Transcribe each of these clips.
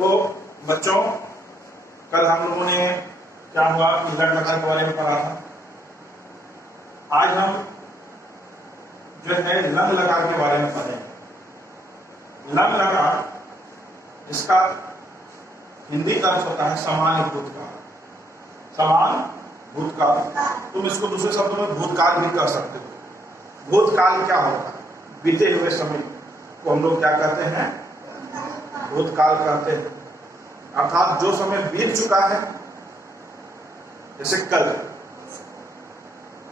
तो बच्चों, कल हम लोगों ने क्या हुआ कि लट लकार के बारे में पढ़ा था। आज हम जो है लंग लकार के बारे में पढ़ेंगे। लंग लकार, इसका हिंदी का अर्थ होता है समान भूतकाल। समान भूतकाल, तुम इसको दूसरे शब्दों में भूतकाल भी कह सकते हो। भूतकाल क्या होता है? बीते हुए समय को हम लोग क्या कहते हैं? भूतकाल कहते हैं। अर्थात जो समय बीत चुका है, जैसे कल।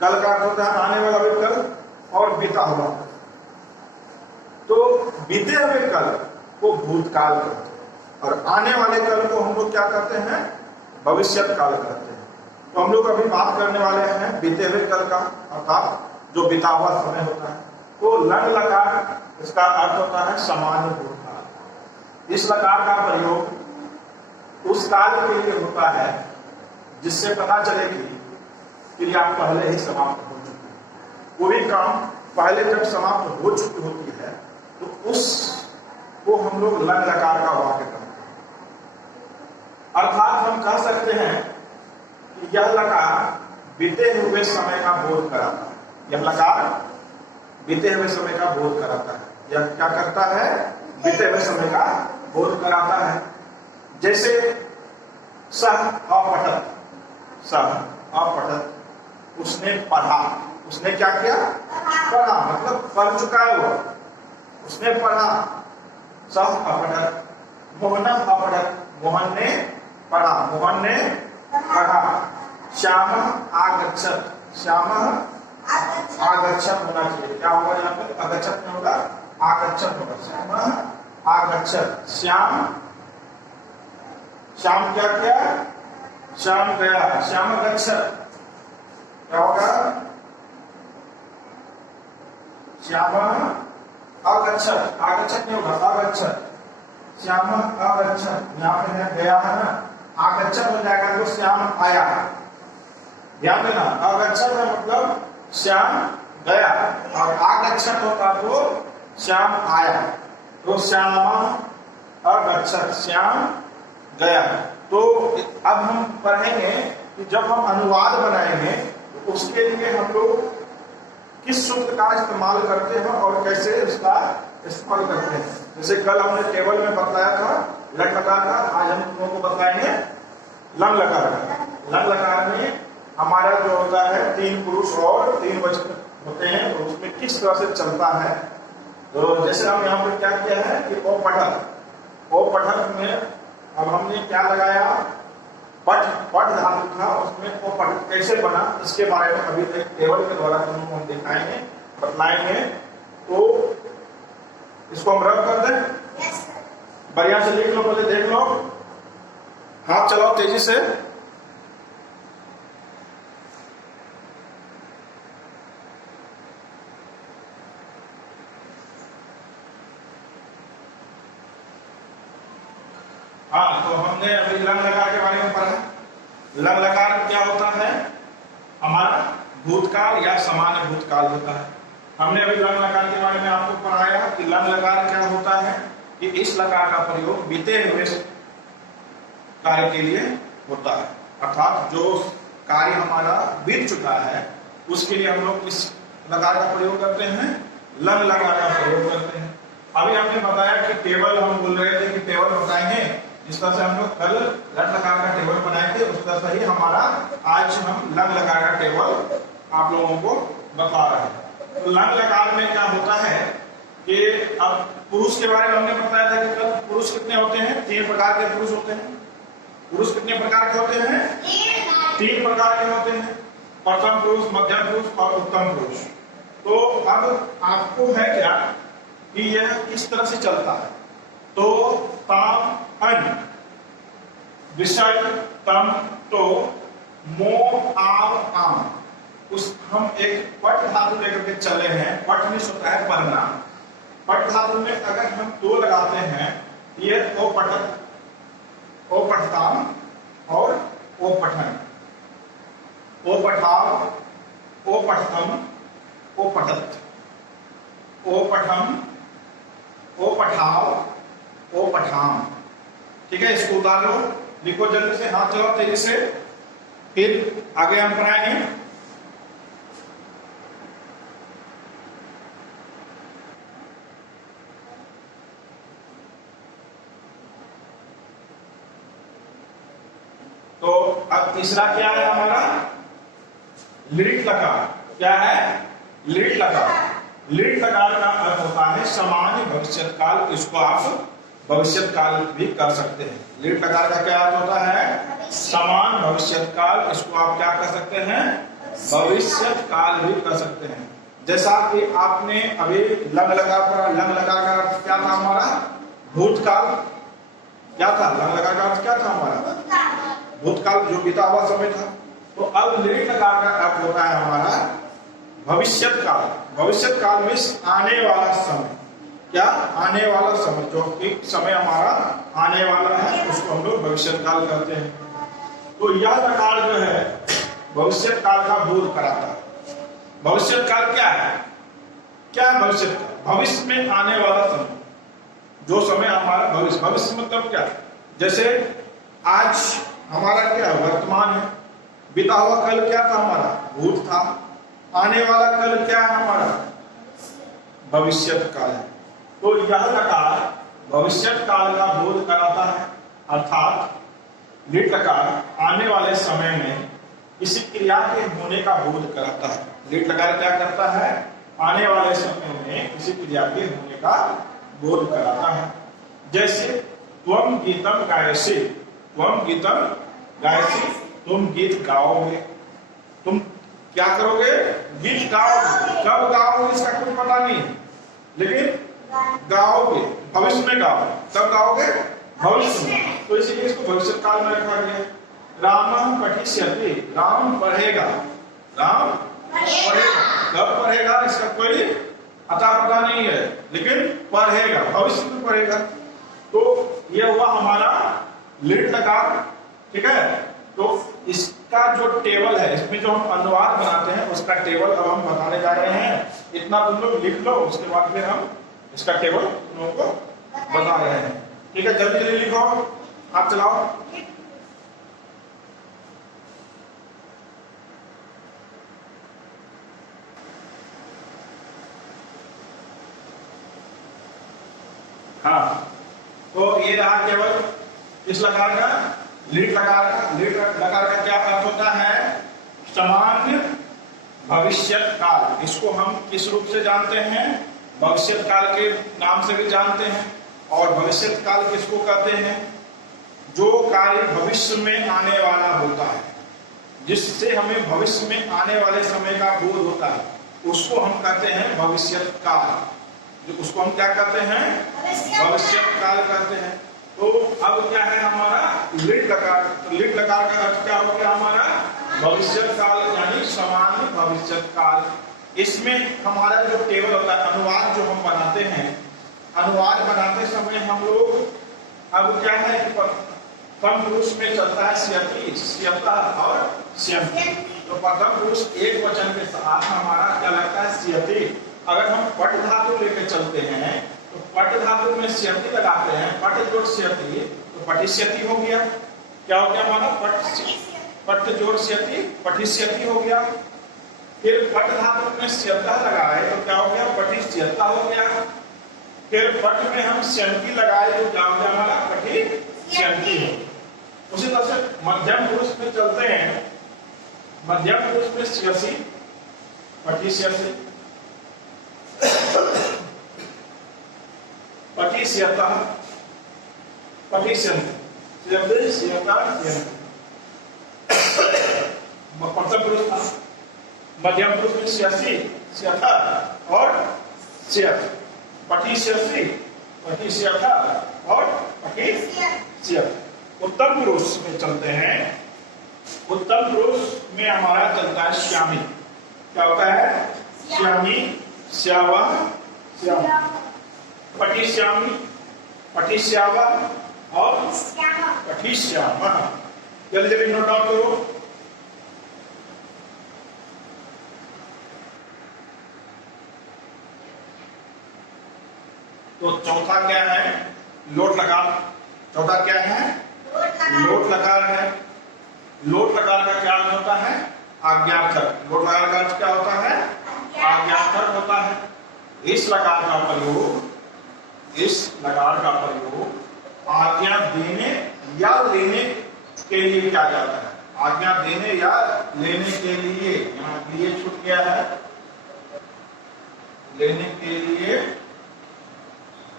कल का अर्थ होता है आने वाला भी कल और बीता हुआ। तो बीते हुए कल को भूतकाल कहते हैं और आने वाले कल को हम लोग क्या कहते हैं? भविष्यत काल कहते हैं। तो हम लोग अभी बात करने वाले हैं बीते हुए कल का, अर्थात जो बीता हुआ समय होता है। तो लंग लकार, इसका अर्थ होता है सामान्य भूतकाल। इस लकार का प्रयोग उस काल के लिए होता है जिससे पता चले कि क्रिया पहले ही समाप्त हो चुकी है। कोई काम पहले जब समाप्त हो चुकी होती है तो उसको हम लोग लंग लकार का वाक्य कहते हैं। अर्थात हम कह सकते हैं कि यह लकार बीते हुए समय का बोध कराता है। यह लकार बीते हुए समय का बोध कराता है। यह क्या करता है? बीते हुए समय का बोध कराता है। जैसे सह अपठत, सह अपठत, उसने पढ़ा। उसने क्या किया? पढ़ा, मतलब पढ़ चुका है वो, उसने पढ़ा। सह अपठत। मोहनम अपठत, मोहन ने पढ़ा, मोहन ने पढ़ा। श्याम आगच्छत, श्याम आगच्छत होना चाहिए। क्या होगा यहाँ पर? अगच्छत में होगा, आगच्छत होगा। श्याम आगच्छत, श्याम, श्याम क्या किया? श्याम गया। श्याम अगच्छत, क्या होगा? श्याम अगच्छत, आगच्छत नहीं होगा, अगच्छत। श्याम अगच्छत, यहाँ पे है गया है ना, आगच्छत हो जाएगा तो श्याम आया। ध्यान देना, अगच्छत है मतलब श्याम गया और आगच्छत होता तो श्याम आया। तो श्यामा अगच्छत, श्याम गया। तो अब हम पढ़ेंगे कि जब हम अनुवाद बनाएंगे तो उसके लिए हम लोग किस सूत्र का इस्तेमाल करते हैं और कैसे उसका इस्तेमाल करते हैं। जैसे कल हमने टेबल में बताया था लट लकार का, आज हम लोगों को बताएंगे लंग लकार का। लंग लकार में हमारा जो होता है 3 पुरुष और 3 वचन होते हैं, तो उसमें किस तरह से चलता है। तो जैसे हम यहाँ पे क्या किया है कि ओ पठक, ओ पठक में अब हमने क्या लगाया? पठ, पठ धातु था, उसमें ओ पठक कैसे बना इसके बारे में अभी एक टेबल के द्वारा हम दिखाएंगे, बतलाएंगे। तो इसको हम रब कर दें। बढ़िया से लिख लो, पहले देख लो, हाथ चलाओ तेजी से। हाँ, तो हमने अभी लंग लकार के बारे में पढ़ा। लंग लकार क्या होता है? हमारा भूतकाल या सामान्य भूतकाल होता है। हमने अभी लंग लकार के बारे में आपको पढ़ाया कि लंग लकार क्या होता है कि इस लकार का प्रयोग बीते हुए कार्य के लिए होता है। अर्थात जो कार्य हमारा बीत चुका है उसके लिए हम लोग इस लकार का प्रयोग करते हैं, लंग लकार का प्रयोग करते हैं। अभी हमने बताया कि टेबल, हम बोल रहे थे कि टेबल बताएंगे जिस तरह से हम लोग कल लंग लकार का टेबल बनाए थे, उस तरह से ही हमारा आज हम लंग लकार का टेबल आप लोगों को बता रहे हैं। तो लंग लकार में क्या होता है कि अब पुरुष के बारे में हमने बताया था कि कल पुरुष कितने होते हैं? 3 प्रकार के पुरुष होते हैं। पुरुष कितने प्रकार के होते हैं? 3 प्रकार के होते हैं, प्रथम पुरुष, मध्यम पुरुष और उत्तम पुरुष। तो अब आपको है क्या कि यह किस तरह से चलता है। तो ताम अन, विषय तम तो मो आव आम, उस हम एक पट धातु लेकर के चले हैं। पट में होता है पढ़ना। पट धातु में अगर हम 2 लगाते हैं, ये ओ पठत, ओ पठताम और ओ पठन, ओ पठाव, ओ पठतम, ओ पठत, ओ पठम, ओ पठाव, ओ पठाम, ठीक है, इसको उतार लो, लिखो जल्दी से, हाथ चलाओ तेजी से, फिर आगे हम पढ़ाएंगे। तो अब तीसरा क्या है हमारा, लिट लकार। क्या है, लिट लकार। लिट लकार का अर्थ होता है सामान्य भविष्यत काल, इसको आप भविष्यत काल भी कर सकते हैं। लिट लकार का क्या अर्थ होता है, समान भविष्यत काल, इसको आप क्या कर सकते हैं, भविष्यत काल भी कर सकते हैं। जैसा कि आपने अभी लंग लकार पर, लंग लकार का अर्थ क्या था हमारा, भूतकाल। क्या था लंग लकार का अर्थ, क्या था हमारा, भूतकाल, जो बीता हुआ समय था। तो अब लिट लकार का अर्थ होता है हमारा भविष्यत काल। भविष्यत काल में आने वाला समय, क्या, आने वाला समय, जो कि समय हमारा आने वाला है उसको हम लोग भविष्यत काल कहते हैं। तो यह लकार जो है भविष्यत काल का बोध कराता है। भविष्यत काल क्या है, क्या है भविष्यत काल, भविष्य में आने वाला समय, जो समय हमारा भविष्य, भविष्य मतलब क्या, जैसे आज हमारा क्या वर्तमान है, बीता हुआ कल क्या था हमारा, भूत था, आने वाला कल क्या है हमारा, भविष्यत काल है। तो यह लकार भविष्यत काल का बोध कराता है, अर्थात लिट लकार आने वाले समय में किसी क्रिया के होने का बोध कराता है। लिट लकार क्या करता है, आने वाले समय में किसी क्रिया के होने का बोध कराता है। जैसे त्वम गीतम गायसी, त्वम गीतम गायसी, तुम गीत गाओगे, तुम क्या करोगे, गीत गाओगे। कब गाओगे इसका कुछ पता नहीं, लेकिन गाओगे, भविष्य में गाओगे। कब गाओगे, भविष्य में। तो इसीलिए इसको भविष्य काल में रखा गया। राम पठिष्यति, राम पढ़ेगा, राम पढ़ेगा। कब पढ़ेगा इसका कोई अता पता नहीं है, लेकिन पढ़ेगा, भविष्य में पढ़ेगा। तो यह हुआ हमारा लिट लकार, ठीक है। तो इसका जो टेबल है, इसमें जो हम अनुवाद बनाते हैं उसका टेबल अब हम बताने जा रहे हैं। इतना तुम लोग लिख लो, उसके बाद फिर हम इसका टेबल तुम लोगों को बता रहे हैं। ठीक है, जल्दी जल्दी लिखो, हाथ चलाओ। हाँ, तो ये रहा केवल इस लकार का, लिट लकार का। लिट लकार का क्या अर्थ होता है, सामान्य भविष्यत काल। इसको हम किस रूप से जानते हैं, भविष्यत काल के नाम से भी जानते हैं। और भविष्यत काल किसको कहते हैं, जो कार्य भविष्य में आने वाला होता है, जिससे हमें भविष्य में आने वाले समय का बोध होता है, उसको हम कहते हैं भविष्यत काल। उसको हम क्या कहते हैं, भविष्यत काल कहते हैं। तो अब क्या है हमारा लिट लकार। लिट लकार का अर्थ क्या हो गया हमारा, भविष्यत काल, यानी सामान्य भविष्यत काल। इसमें हमारा जो टेबल होता है, अनुवाद जो हम बनाते हैं, अनुवाद बनाते समय हम लोग अब क्या है, प्रथम पुरुष में चलता है स्यति, स्यता और स्यन्ति। तो प्रथम पुरुष एक वचन के साथ हमारा क्या लगता है, स्यति। अगर हम पट धातु लेकर चलते हैं तो पट धातु में स्यति लगाते हैं, पट जोड़ स्यति, तो पठिष्यति हो गया। क्या हो गया हमारा, पट जोड़ स्यति, पठिष्यति हो गया। फिर पट धातु में स्यता लगाए तो क्या हो गया, पठिष्यता हो गया। फिर पट में हम स्यन्ति लगाए तो क्या हो गया हमारा, पठिष्यति। उसी तरह से मध्यम पुरुष में चलते हैं, मध्यम पुरुष में स्यसि, पठिष्यसि, पठिष्यता, पठिष्यन्ति, स्यता, स्यन्ति। प्रथम पुरुष था, मध्यम पुरुष में स्यसि, स्यथा और स्यत, पठिष्यसि, पठिष्यथा और पठिष्यत। उत्तम पुरुष में चलते हैं, उत्तम पुरुष में हमारा चलता है श्यामी। क्या होता है, श्यामी, श्यावा, श्याम, पठिष्यामि, पठिष्यावा और पठिष्यामः। जल्दी जल्दी नोट डाउन करो। तो चौथा क्या है, लोट लकार। चौथा क्या है? लोट लकार है। लोट लकार का क्या अर्थ होता है? आज्ञार्थक। लोट लकार का अर्थ क्या होता है? आज्ञार्थक होता है। इस लकार का प्रयोग आज्ञा देने या लेने के लिए किया जाता है। आज्ञा देने या लेने के लिए, यहाँ लिए छूट गया है, लेने के लिए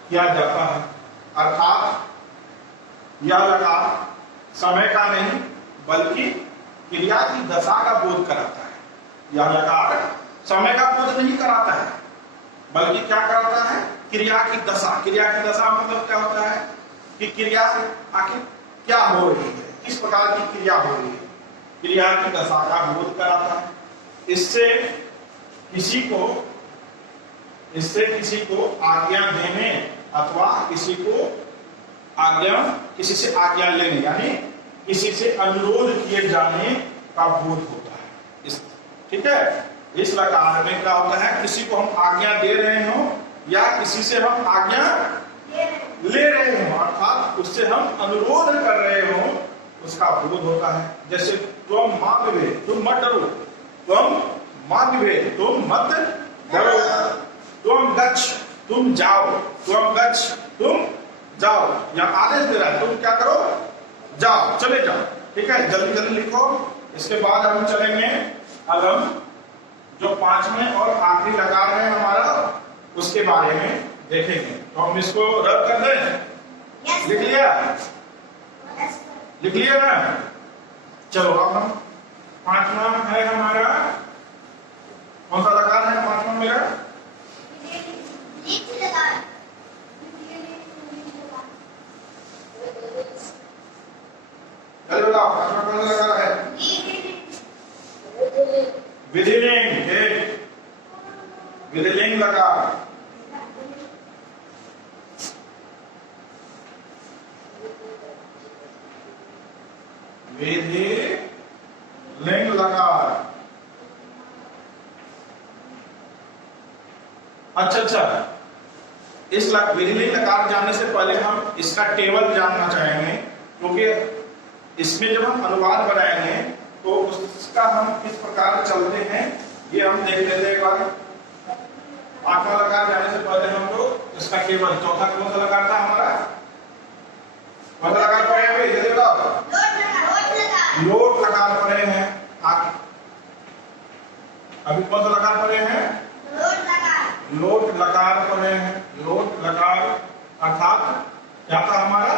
किया जाता है। अर्थात यह लकार समय का नहीं बल्कि क्रिया की दशा का बोध कराता है। यह लकार समय का बोध नहीं कराता है बल्कि क्या कराता है? क्रिया की दशा। क्रिया की दशा मतलब क्या होता है कि क्रिया आखिर क्या हो रही है, किस प्रकार की क्रिया हो रही है, क्रिया की दशा का बोध कराता है। इससे किसी को आज्ञा देने अथवा किसी से आज्ञा लेने यानी किसी से अनुरोध किए जाने का बोध होता है। ठीक है, इस लकार में क्या होता है? किसी को हम आज्ञा दे रहे हो या किसी से हम आज्ञा ले रहे हो, अर्थात उससे हम अनुरोध कर रहे हो, उसका बोध होता है। जैसे तुम मां विभे, तुम मत डरो, तुम मां विभे, तुम मत डरो, तुम गच्छ, तुम जाओ, तुम गच्छ, तुम जाओ। यहाँ आदेश दे रहा है, तुम क्या करो? जाओ, चले जाओ। ठीक है, जल्दी जल्दी लिखो। इसके बाद हम चलेंगे, अब हम जो पांचवें और आखिरी लकार है हमारा, उसके बारे में देखेंगे। तो हम इसको रद्द कर दें। लिख लिया ना? चलो अब हम पांचवा है हमारा, कौन सा लकार है पांचवा मेरा? चलो बताओ पांचवा कौन सा लकार है? विधिलिंग। विधिलिंग लकार। विधिलिंग लकार। अच्छा, इस विधिलिंग लकार जानने से पहले हम इसका टेबल जानना चाहेंगे, क्योंकि इसमें जब हम अनुवाद बनाएंगे तो उसका हम किस प्रकार चलते हैं ये हम देख लेते हैं एक बार। आठवां लकार जाने से पहले हम लोग इसका केवल चौथा कौन सा लकार था हमारा? कौन सा लकार पढ़े हैं? जल्दी बताओ। लोट लकार पढ़े हैं। अभी कौन सा लकार पढ़े हैं? लोट लकार पढ़े हैं। लोट लकार अर्थात क्या था हमारा?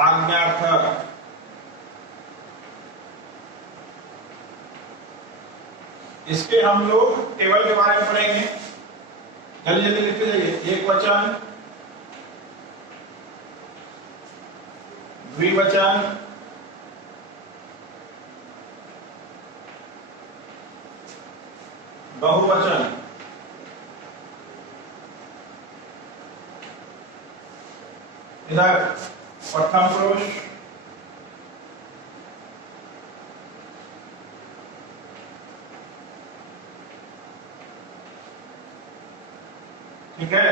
आज्ञार्थक। इसके हम लोग टेबल के बारे में पढ़ेंगे। जल्दी जल्दी लिखते जाइए। एक वचन, द्विवचन, बहुवचन, इधर प्रथम पुरुष, ठीक है।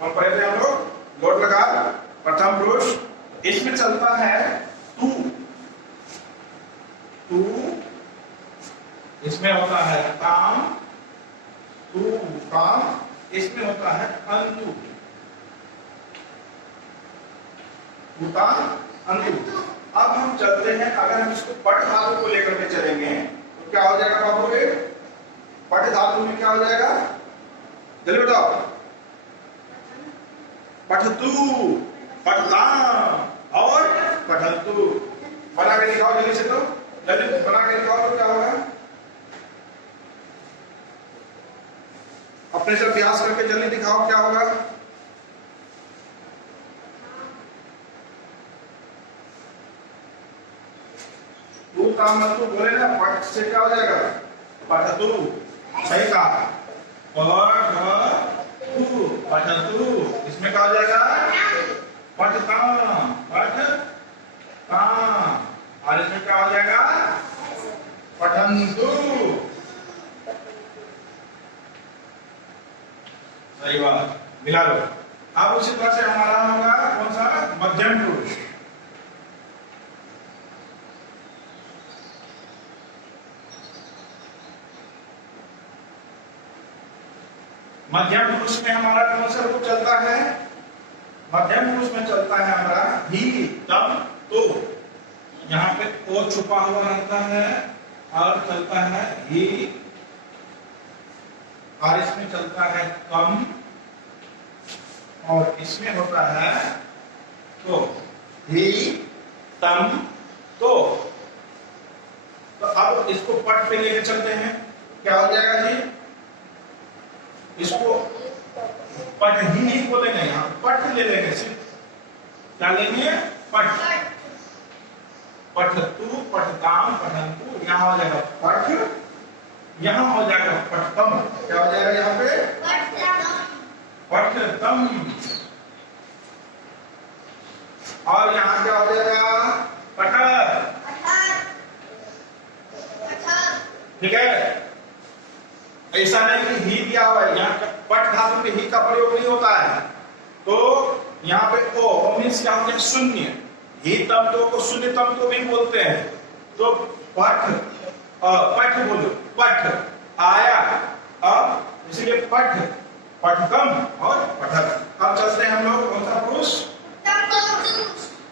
हम पढ़े थे हम लोग लोट लकार प्रथम पुरुष। इसमें चलता है तू, तू, इसमें होता है काम, तू काम, इसमें होता है अंतु, तू काम अंतु। अब हम चलते हैं, अगर हम इसको पठ धातु को लेकर के चलेंगे तो क्या हो जाएगा बाबू? पठ धातु में क्या हो जाएगा? जल्दी बताओ। पठतु, पठताम और पठन्तु। बना के दिखाओ जल्दी से, तो जल्दी बना के दिखाओ तो क्या होगा? अपने से अभ्यास करके जल्दी दिखाओ क्या होगा? तू काम तू बोले ना, पठ से क्या हो जाएगा? पठतु। सही कहा। पठतु, पठतु, इसमें क्या हो जाएगा? पठताम, पठताम। और इसमें क्या हो जाएगा? पठन्तु। हिला लो। अब उसी तरह से हमारा होगा कौन सा, मध्यम पुरुष। मध्यम पुरुष में हमारा कौन सा रूप चलता है, मध्यम पुरुष में चलता है हमारा ही, तब, तो। यहाँ पे ओ छुपा हुआ रहता है और चलता है ही, और इसमें चलता है कम, और इसमें होता है तो। ही, तम, तो। तो अब इसको पट पे लेके चलते हैं, क्या हो जाएगा जी, इसको पट ही नहीं बोलेंगे, यहाँ पट ले लेंगे, सिर्फ क्या लेंगे, पट। पठतु, पठताम, पठन्तु, यहाँ हो जाएगा पठ, यहाँ हो जाएगा पठतम। क्या हो जाएगा यहाँ पे, पठतम। और यहाँ क्या हो जाएगा, पठत। ठीक है, ऐसा नहीं कि ही दिया हुआ है, यहाँ पठ धातु में ही का प्रयोग नहीं होता है। तो यहाँ पे ओ मीन्स क्या होता है, शून्य। ही तम तो को शून्य तम तो भी बोलते हैं। तो पठ, पठ बोलो, पठ आया, अब इसलिए पठ, पठतम और पठत। अब चलते हैं हम लोग कौन सा पुरुष,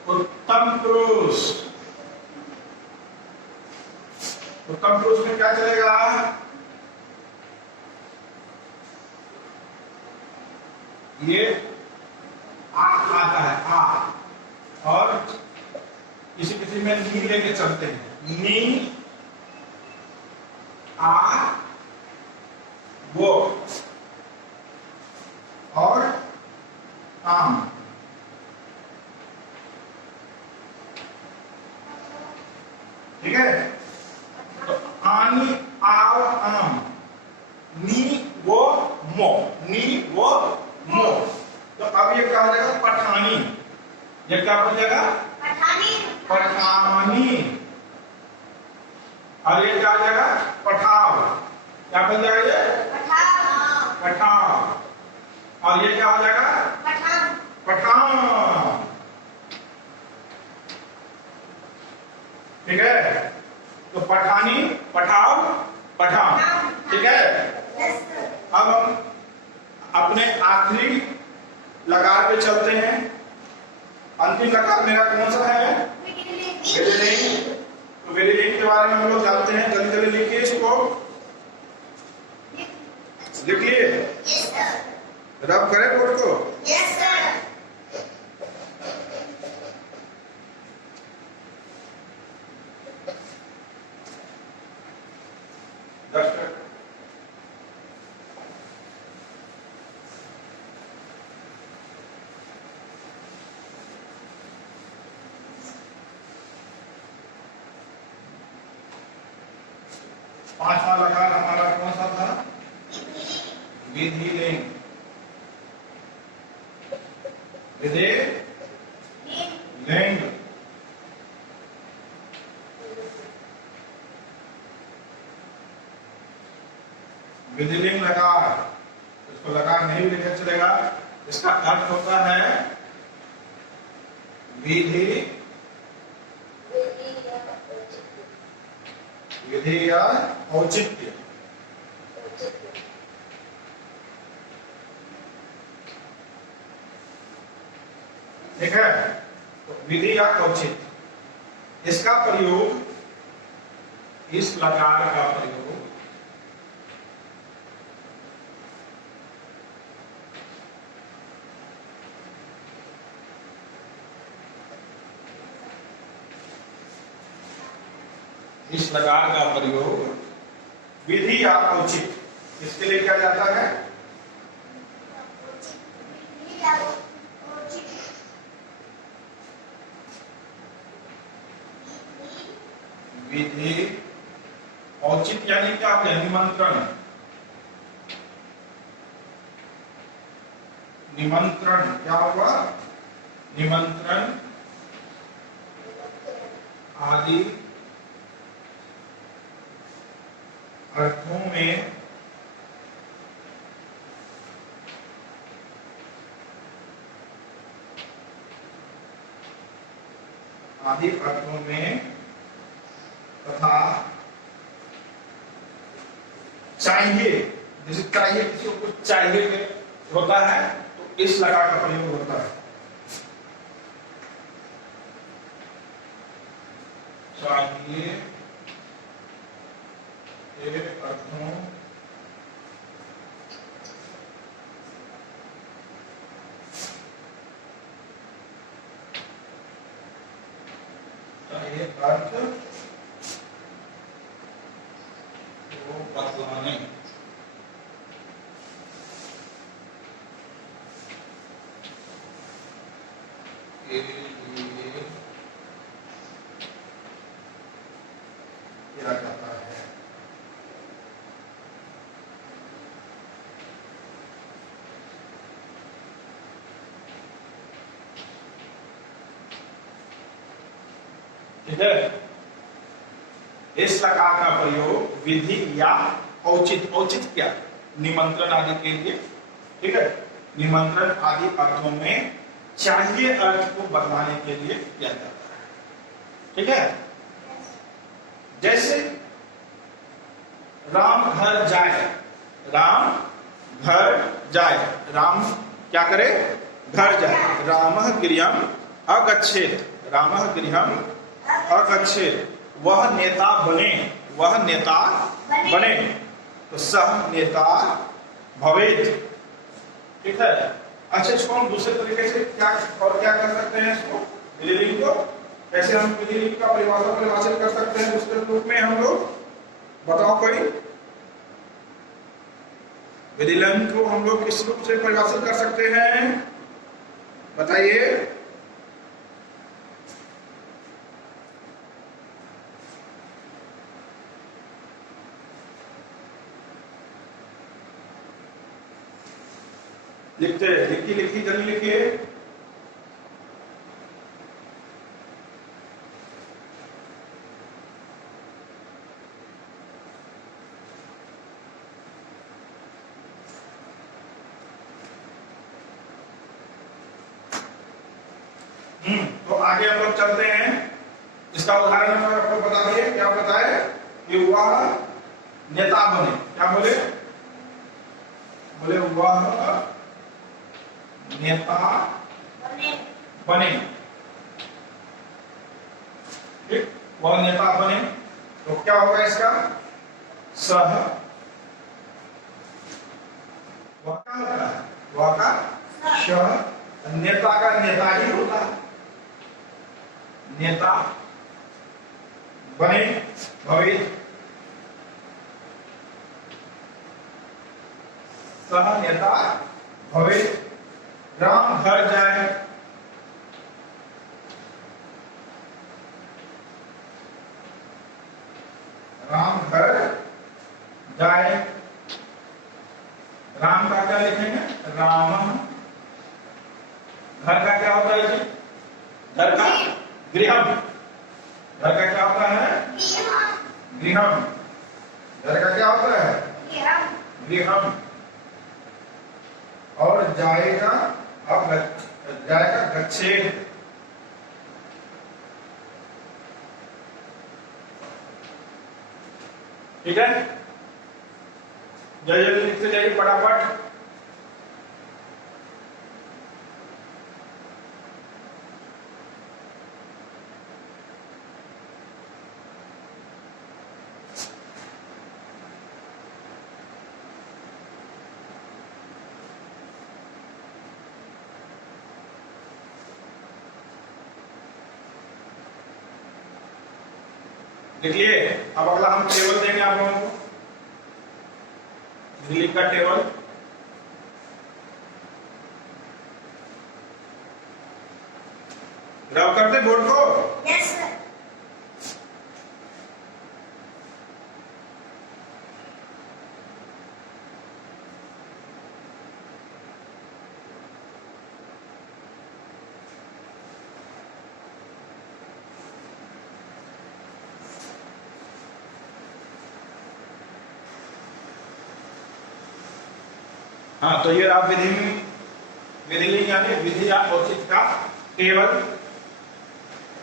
उत्तम पुरुष। उत्तम पुरुष में क्या चलेगा, ये आ आता है, आ, और किसी किसी में नी लेके चलते हैं, नी, आ, वो, और आम। ठीक है, तो आनी, आव, आम, नी, वो, मो, नी, वो, मो। तो अब ये क्या हो जाएगा, पठानी। ये क्या बन जाएगा, पठानी। और ये क्या हो जाएगा, पठाव। क्या बन जाएगा ये, पठाव। और ये क्या हो जाएगा, पठान। ठीक है, तो पठानी, पठाव, पठान। ठीक है, अब हम अपने आखिरी लकार पे चलते हैं। अंतिम लकार मेरा कौन सा है, विधिलिंग। तो विधिलिंग के बारे में हम लोग जानते हैं, जल्दी जल्दी लिखिए इसको, लिखिए, रब करें बोर्ड को। पांचवा लकार हमारा कौन सा था, विधिलिंग। विधिलिंग, विधिलिंग लकार। इसको लकार नहीं लिखा चलेगा, इसका अर्थ होता है विधि, विधि या औचित्य। ठीक है, तो विधि या औचित्य, इसका प्रयोग, इस लकार का प्रयोग इस लकार का प्रयोग विधि या औचित्य, इसके लिए किया जाता है, विधि। औचित्य यानी क्या होता है, निमंत्रण। निमंत्रण क्या हुआ, निमंत्रण आदि अर्थों में आदि अर्थों में तथा चाहिए, जैसे चाहिए किसी को कुछ चाहिए होता है तो इस लकार का प्रयोग होता है। चाहिए के अर्थों अर्थ को बतलाने के लिए किया जाता है। ठीक है, इस लकार का प्रयोग विधि या औचित, औचित क्या, निमंत्रण आदि के लिए, ठीक है, निमंत्रण आदि अर्थों में चाहिए अर्थ को बदलाने के लिए किया जाता है। ठीक है, जैसे राम घर जाए, राम घर जाए, राम क्या करे, घर जाए। रामः गृहम् अगच्छेत्, रामः गृहम् अगच्छेत्, वह नेता बने, वह नेता बने, तो सह नेता भवेत्। ठीक है, अच्छा इसको हम दूसरे तरीके से क्या और क्या कर सकते हैं, इसको विधिलिंग को कैसे हम विधिलिंग का परिभाषित कर सकते हैं दूसरे रूप में हम लोग, बताओ कोई विधिलिंग को हम लोग किस रूप से परिभाषित कर सकते हैं, बताइए। लिखते हैं, लिखिए लिखिए जल्दी लिखिए। तो आगे हम लोग चलते हैं। इसका उदाहरण मैं आपको बता दिए, क्या बताए कि वह नेता बने, क्या बोले, बोले वह नेता बने, ठीक, वह नेता बने, तो क्या होगा इसका, सह, वह का होता है, वह का सह, नेता का नेता ही होता है, नेता बने, भविष्य सह नेता भविष्य। राम घर जाए, राम घर जाए, राम का क्या लिखेंगे, राम, घर का क्या होता है जी, घर का गृहम्, घर का क्या होता है, गृहम्, घर का क्या होता है, गृहम्, और जाएगा, अब जाएगा गच्छेत्, ठीक है, जल्दी लिखते जाइए फटाफट। देखिए, अब अगला हम टेबल देंगे आप लोगों को, दिल्ली का टेबल, रब करते बोर्ड को, यस सर। हाँ, तो ये आप विधि यानी विधि या औचित्य का टेबल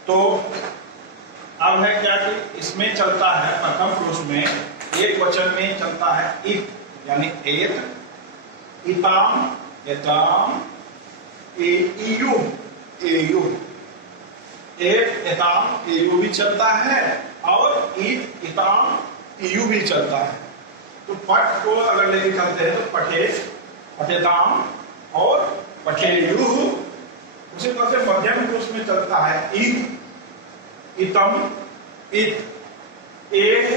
तो अब है क्या कि इसमें चलता है प्रथम पुरुष में एक वचन में चलता है इत, यानी एत, इताम, एताम, एयु, एयु, एक एताम एयु भी चलता है और इत, इताम, एयु भी चलता है। तो पठ को अगर लेके चलते हैं तो पठे, पठेताम और पठेयु। उसी तरह से मध्यम पुरुष में चलता है इत, इतम, इत, एत,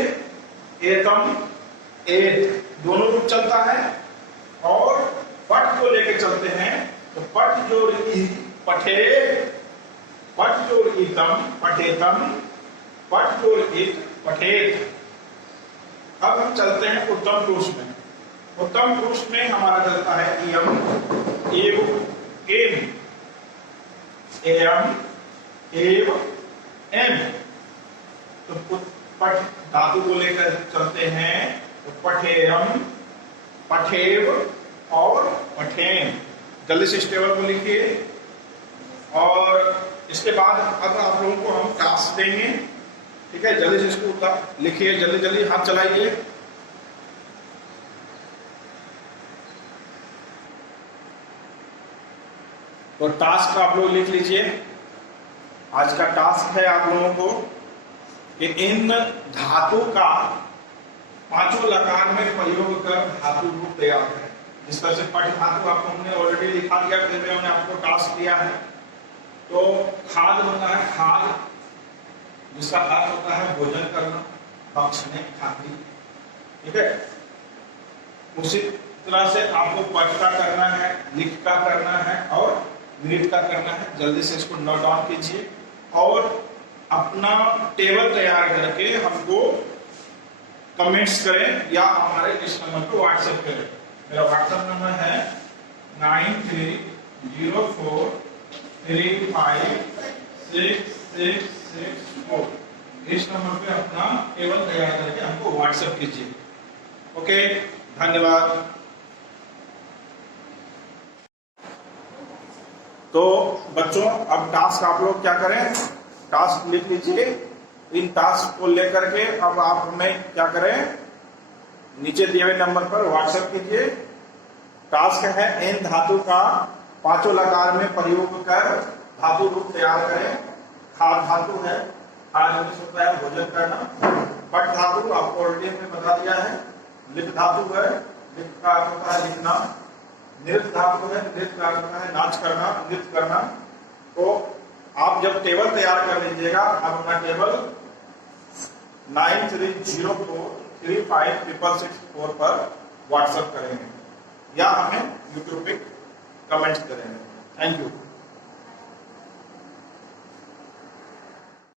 एतम, एत, दोनों रूप चलता है। और पठ को लेके चलते हैं तो पठ जोड़ पठे, पठ जोड़ इतम, पठेतम, पठ जोड़ इत, पठेत। अब हम चलते हैं उत्तम पुरुष में। उत्तम पुरुष में हमारा चलता है इयम, एव, एम, एयम, एव, एम। तो पठ धातु को लेकर चलते हैं तो पठेयम, पठेव और पठेम। जल्दी से इस टेबल को लिखिए। और इसके बाद अब आप लोगों को हम टास्क देंगे, ठीक है। जल्दी से इसको लिखिए, जल्दी जल्दी हाथ चलाइए। तो टास्क आप लोग लिख लीजिए। आज का टास्क है आप लोगों को कि इन धातु का पांचों लकार में प्रयोग कर धातु रूप तैयार करें। इस तरह से पठ धातु आपको हमने ऑलरेडी लिखा दिया, फिर भी हमने आपको टास्क दिया है। तो खाद होता है खाद, जिसका अर्थ होता है भोजन करना, बख्शने, खातिर, ठीक है। उसी तरह से आपको पठ का करना है, लिख का करना है और नृत्य का करना है। जल्दी से इसको नोट डाउन कीजिए और अपना टेबल तैयार करके हमको कमेंट्स करें या हमारे इस नंबर को व्हाट्सएप करें। मेरा व्हाट्सएप नंबर है 9304356664। इस नंबर पे अपना टेबल तैयार करके हमको व्हाट्सएप कीजिए। ओके, धन्यवाद। तो बच्चों अब टास्क आप लोग क्या करें, टास्क लिख लीजिए। इन टास्क को लेकर के अब आप हमें क्या करें, नीचे दिए हुए नंबर पर व्हाट्सएप कीजिए। टास्क है इन धातु का पांचों लकार में प्रयोग कर धातु रूप तैयार करें। खाद धातु है, खाद होता है भोजन करना। पठ धातु आपको ऑलरेडी हमने बता दिया है। लिख धातु है, लिख का अर्थ होता है लिखना। नृत्य धातु है, नृत्य का अर्थ होता है नाच करना, नृत्य करना। तो आप जब टेबल तैयार कर लीजिएगा, आप अपना टेबल 9304356664 पर व्हाट्सएप करेंगे या हमें यूट्यूब पे कमेंट्स करेंगे। Thank you.